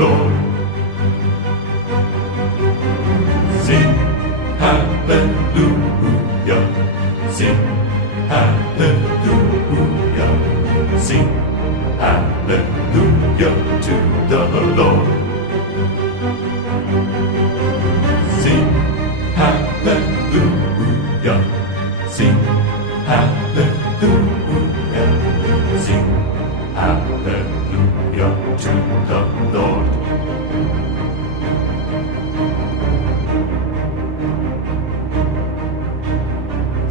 Lord. Sing hallelujah, sing hallelujah, sing hallelujah to the Lord. Sing hallelujah, sing hallelujah, sing hallelujah to the Lord.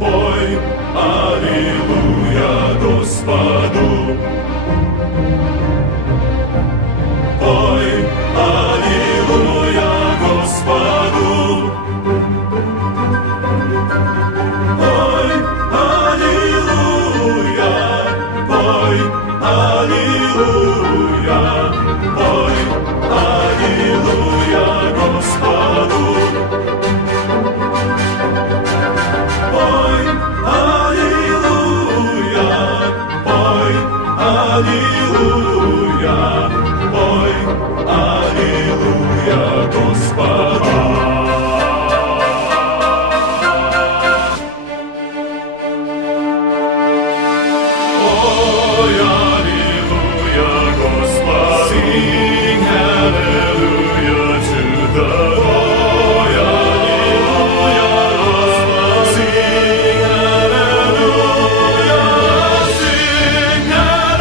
Пой аллилуйя Господу. Пой аллилуйя Господу. Пой аллилуйя, пой аллилуйя, пой аллилуйя Господу. Пой аллилуйя, пой аллилуйя, пой аллилуйя Господу. Ой, аллилуйя, Господи, sing hallelujah to the Lord. Аллилуйя, Господи, sing hallelujah, sing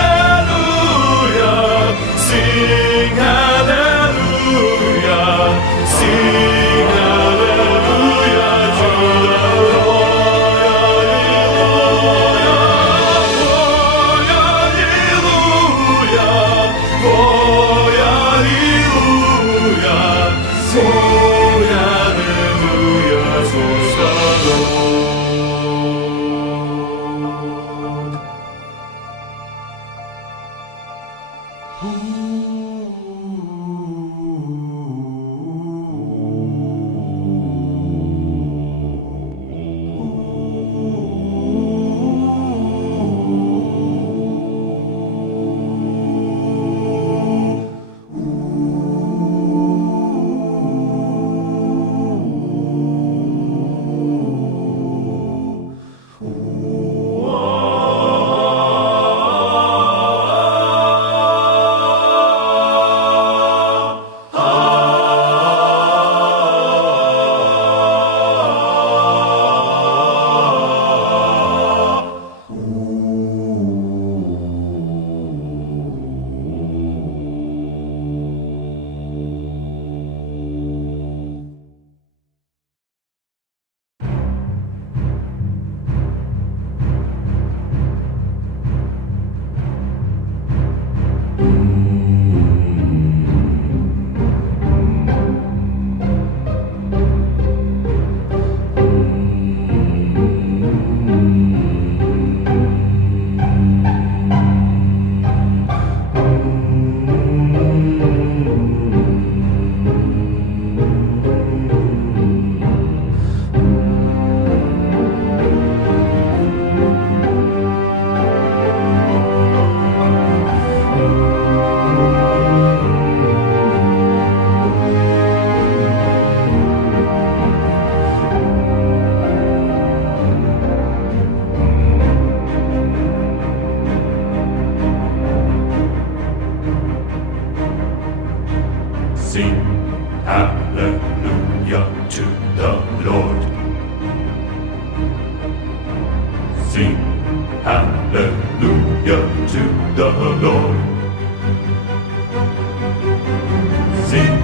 hallelujah, sing hallelujah, sing hallelujah to the Lord. Пой аллилуйя, сing аллилуйя Господу. Sing hallelujah to the Lord. Sing hallelujah to the Lord. Sing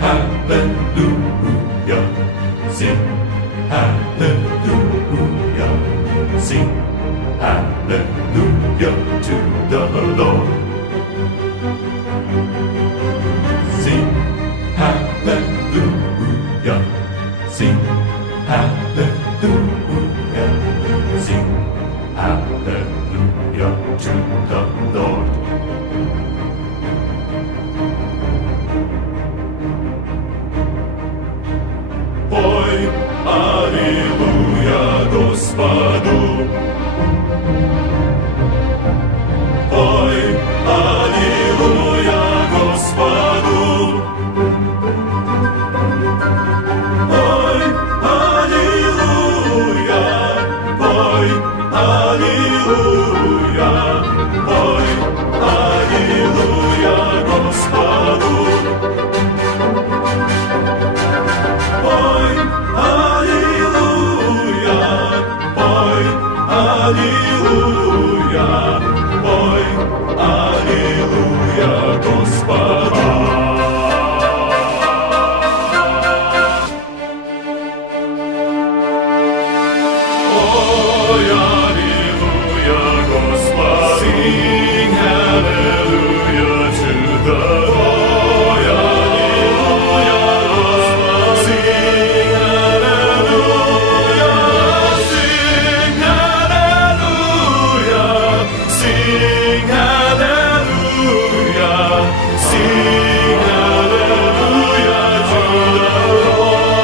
hallelujah, sing hallelujah, sing hallelujah to the Lord. Sing hallelujah, sing hallelujah, sing hallelujah to the Lord. Пой аллилуйя Господу. Пой аллилуйя Господу. Аллилуйя, пой, Аллилуйя Господу. Пой, Аллилуйя, пой, Аллилуйя, пой, Аллилуйя Господу. Ой, Аллилуйя, Господи, sing hallelujah to the Lord. Аллилуйя, Господи, sing hallelujah, sing hallelujah, sing hallelujah, sing hallelujah to the Lord.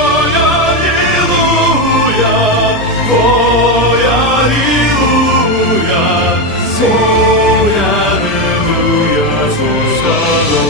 Ой, аллилуйя, сing hallelujah, Господу.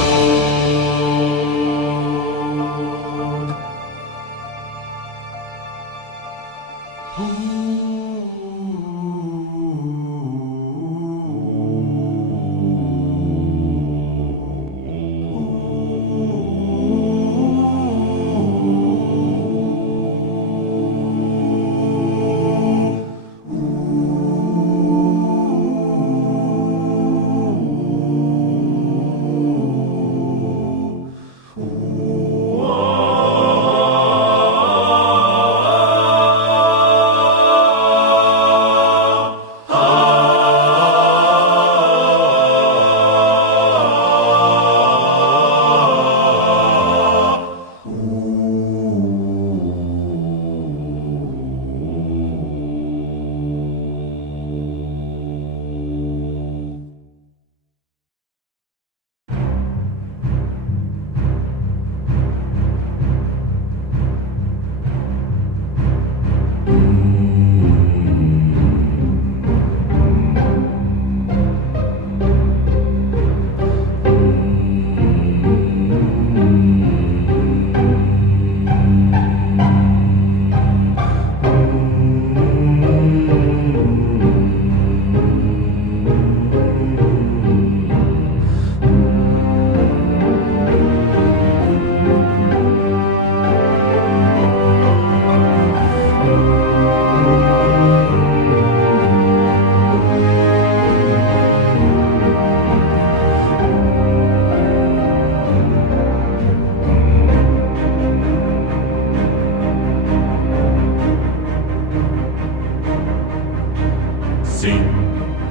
Sing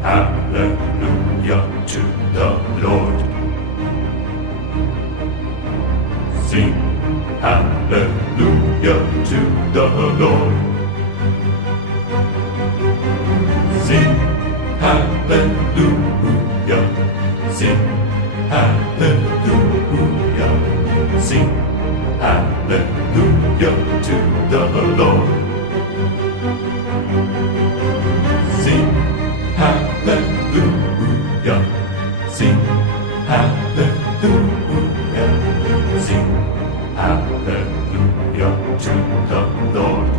hallelujah to the Lord. Sing hallelujah to the Lord. Sing hallelujah. Sing hallelujah. Sing hallelujah to the Lord. Sing hallelujah, sing hallelujah, sing hallelujah to the Lord.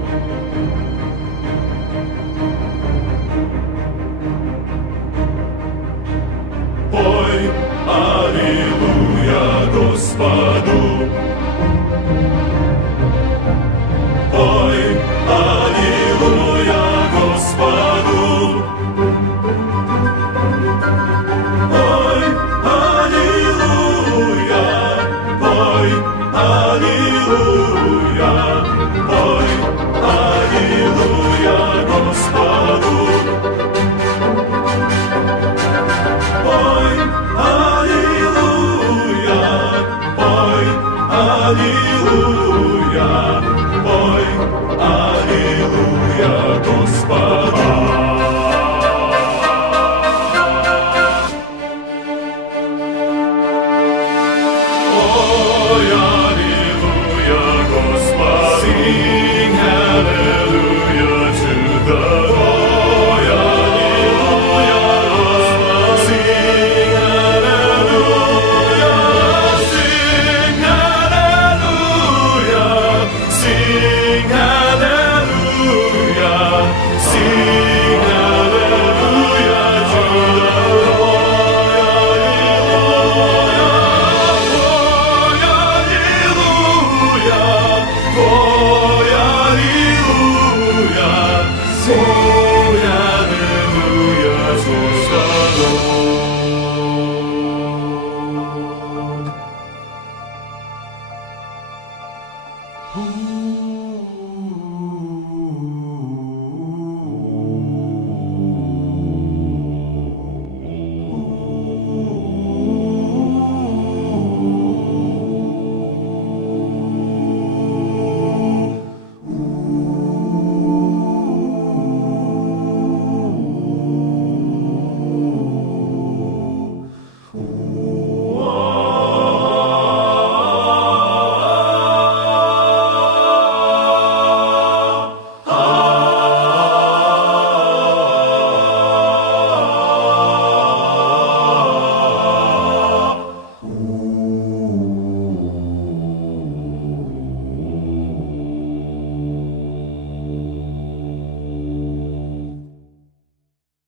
Пой, Аллилуйя Господу. Пой, Sing